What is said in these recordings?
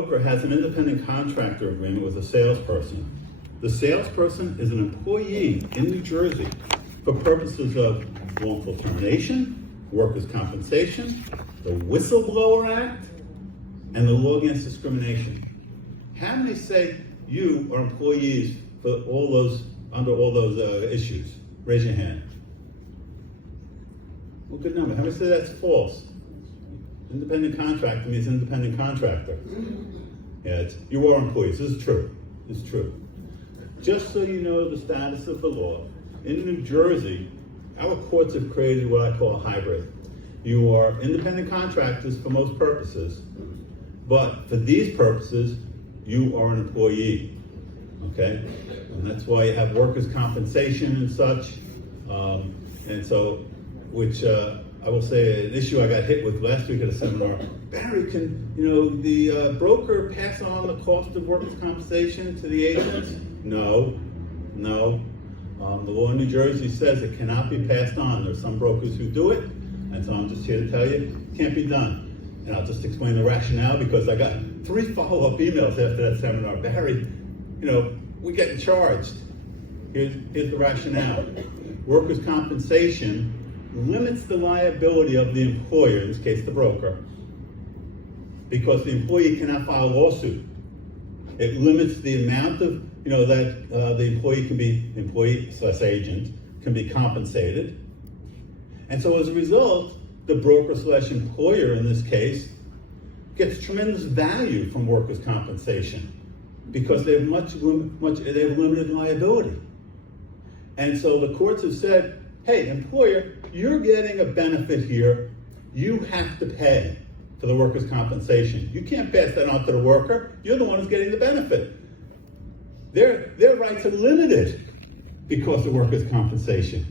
broker has an independent contractor agreement with a salesperson. The salesperson is an employee in New Jersey for purposes of wrongful termination, workers' compensation, the Whistleblower Act, and the law against discrimination. How many say you are employees for all those, under all those issues? Raise your hand. Well, good number. How many say that's false? Independent contractor means independent contractor. Yeah, you are employees. This is true. It's true. Just so you know the status of the law, in New Jersey, our courts have created what I call a hybrid. You are independent contractors for most purposes, but for these purposes, you are an employee, okay? And that's why you have workers' compensation and such. And so, which I will say an issue I got hit with last week at a seminar. Barry, can the broker pass on the cost of workers' compensation to the agents? No. The law in New Jersey says it cannot be passed on. There's some brokers who do it, and so I'm just here to tell you, it can't be done. And I'll just explain the rationale because I got 3 follow-up emails after that seminar. Barry, we're getting charged. Here's the rationale. Workers' compensation limits the liability of the employer, in this case the broker, because the employee cannot file a lawsuit. It limits the amount of, that the employee/agent can be compensated. And so as a result, the broker/employer in this case gets tremendous value from workers' compensation because they have they have limited liability. And so the courts have said, hey, employer, you're getting a benefit here. You have to pay for the workers' compensation. You can't pass that on to the worker. You're the one who's getting the benefit. Their rights are limited because of workers' compensation.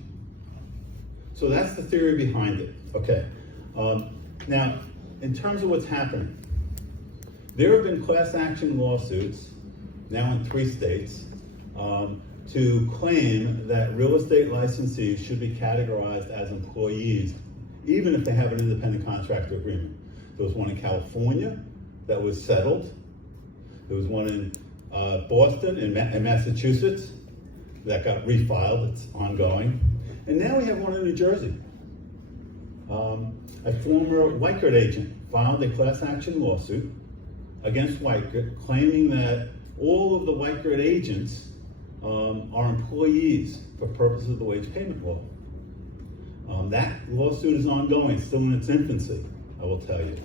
So that's the theory behind it. Okay. Now, in terms of what's happening, there have been class action lawsuits, now in 3 states, to claim that real estate licensees should be categorized as employees, even if they have an independent contractor agreement. There was one in California that was settled. There was one in Boston and Massachusetts that got refiled. It's ongoing. And now we have one in New Jersey. A former Weichert agent filed a class action lawsuit against Weichert, claiming that all of the Weichert agents are employees for purposes of the wage payment law. That lawsuit is ongoing, still in its infancy, I will tell you.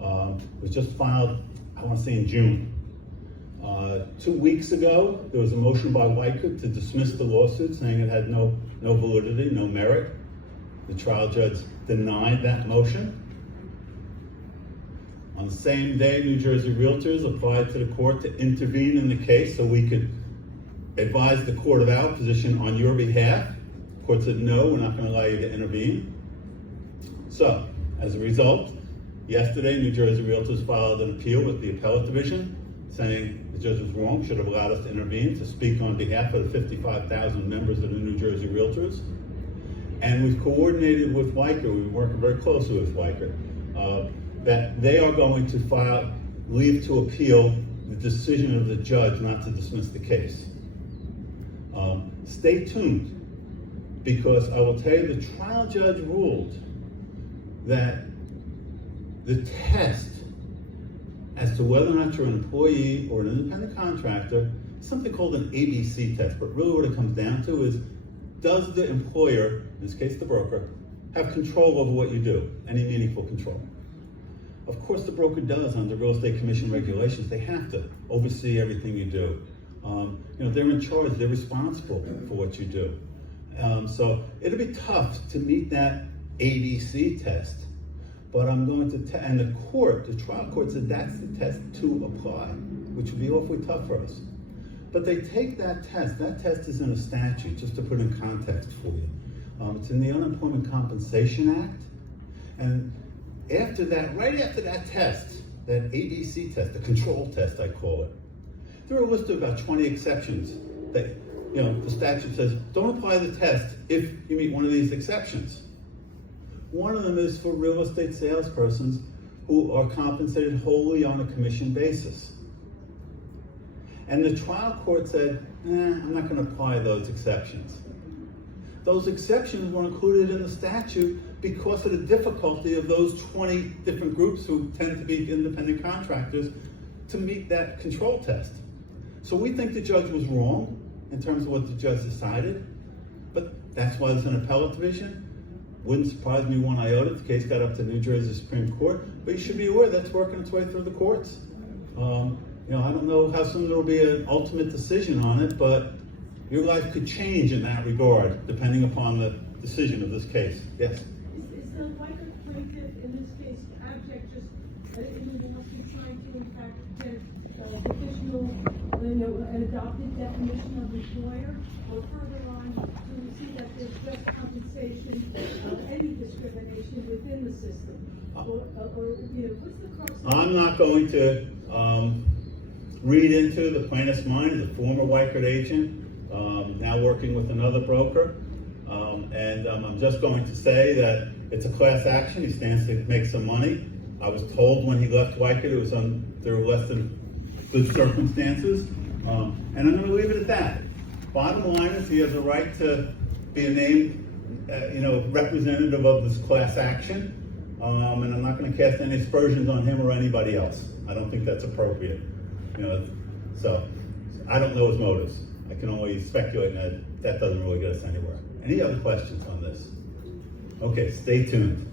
It was just filed, I want to say in June. 2 weeks ago, there was a motion by Weichert to dismiss the lawsuit, saying it had no validity, no merit. The trial judge denied that motion. On the same day, New Jersey Realtors applied to the court to intervene in the case so we could advise the court of our position on your behalf. The court said, no, we're not going to allow you to intervene. So, as a result, yesterday, New Jersey Realtors filed an appeal with the appellate division, saying the judge was wrong, should have allowed us to intervene, to speak on behalf of the 55,000 members of the New Jersey Realtors. And we've coordinated with Weichert, we've been working very closely with Weichert, that they are going to file leave to appeal the decision of the judge not to dismiss the case. Stay tuned, because I will tell you the trial judge ruled that the test as to whether or not you're an employee or an independent contractor is something called an ABC test. But really what it comes down to is, does the employer, in this case the broker, have control over what you do? Any meaningful control? Of course the broker does under real estate commission regulations. They have to oversee everything you do. They're in charge, they're responsible for what you do. So it'll be tough to meet that ABC test. But I'm going to, and the trial court said that's the test to apply, which would be awfully tough for us. But they take that test is in a statute, just to put in context for you. It's in the Unemployment Compensation Act. And after that, right after that test, that ABC test, the control test I call it, there are a list of about 20 exceptions that, the statute says, don't apply the test if you meet one of these exceptions. One of them is for real estate salespersons who who are compensated wholly on a commission basis. And the trial court said, I'm not going to apply those exceptions. Those exceptions were included in the statute because of the difficulty of those 20 different groups who tend to be independent contractors to meet that control test. So we think the judge was wrong in terms of what the judge decided, but that's why there's an appellate division. Wouldn't surprise me one iota if the case got up to New Jersey Supreme Court, but you should be aware that's working its way through the courts. I don't know how soon there'll be an ultimate decision on it, but your life could change in that regard, depending upon the decision of this case. Yes? Is the Weicker plaintiff in this case abject just in the lawsuit trying to in fact get additional, an adopted definition of employer, or further on to see that there's just compensation of any discrimination within the system? What's the crux of I'm not going to read into the plaintiff's mind. He's a former Weicker agent, now working with another broker. I'm just going to say that it's a class action. He stands to make some money. I was told when he left Weicker it was under less than good circumstances. And I'm going to leave it at that. Bottom line is he has a right to be a named, representative of this class action. And I'm not going to cast any aspersions on him or anybody else. I don't think that's appropriate. So I don't know his motives. I can only speculate, and that doesn't really get us anywhere. Any other questions on this? Okay, stay tuned.